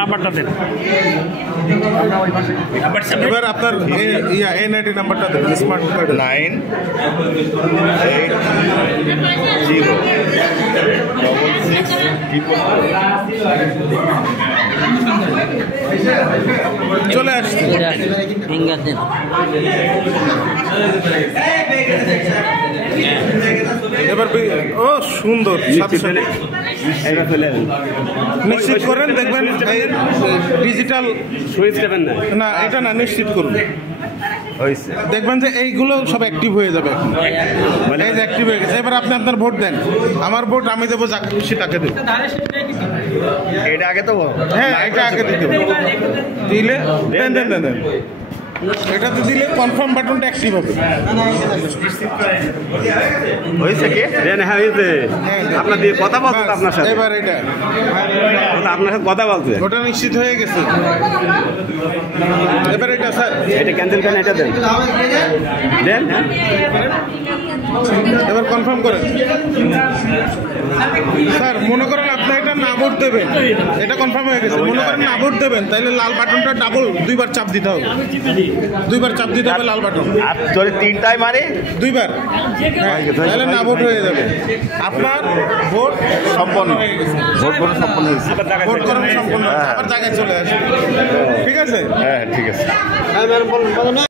নাম্বারটা দেন। এবার আপনার NID নাম্বারটা দেন, স্মার্ট কার্ড 9806644 চলে আসছে। ফিঙ্গার দেন। এবার ও সুন্দর, নিশ্চিত করেন, দেখবেন ডিজিটাল সুইচ দেবেন না, না এটা না, নিশ্চিত করুন, দেখবেন যে এইগুলো সব অ্যাক্টিভ হয়ে যাবে। এখন এই যে অ্যাক্টিভ হয়ে গেছে। এবার আপনি আপনার ভোট দেন। আমার ভোট আমি দেবো, যাকে খুশি তাকে দেবো। এটা আগে তো হ্যাঁ, এটা আগে দিতে হবে। দিলে দেন দেন দেন দেন, এটাতে দিলে কনফার্ম বাটনটা অ্যাক্টিভ হবে। হয়েছে কি? হ্যাঁ হয়েছে। আপনার দিয়ে কথা বলছে আপনার সাথে। এবার এটা আপনার সাথে কথা বলছে, ওটা নিশ্চিত হয়ে গেছে। এবার এটা স্যার, এটা ক্যান্সেল করেন, এটা দেন দেন। এবার কনফার্ম করেন স্যার। মনে করেন আপনি এটা না ভোট দেবেন, এটা কনফার্ম হয়ে গেছে। মনে করেন না ভোট দেবেন, তাহলে লাল বাটনটা ডাবল দুইবার চাপ দিতে হবে, দুইবার চাপ দিতে হবে লাল বাটন। আর যদি তিনটায় মারে দুইবার, তাহলে না ভোট হয়ে যাবে। আপনার ভোট সম্পন্ন, হয়ে গেছে। ভোট করা সম্পন্ন হয়েছে, ভোট করানো সম্পূর্ণ, আবার জায়গায় চলে আসবে। ঠিক আছে? হ্যাঁ ঠিক আছে।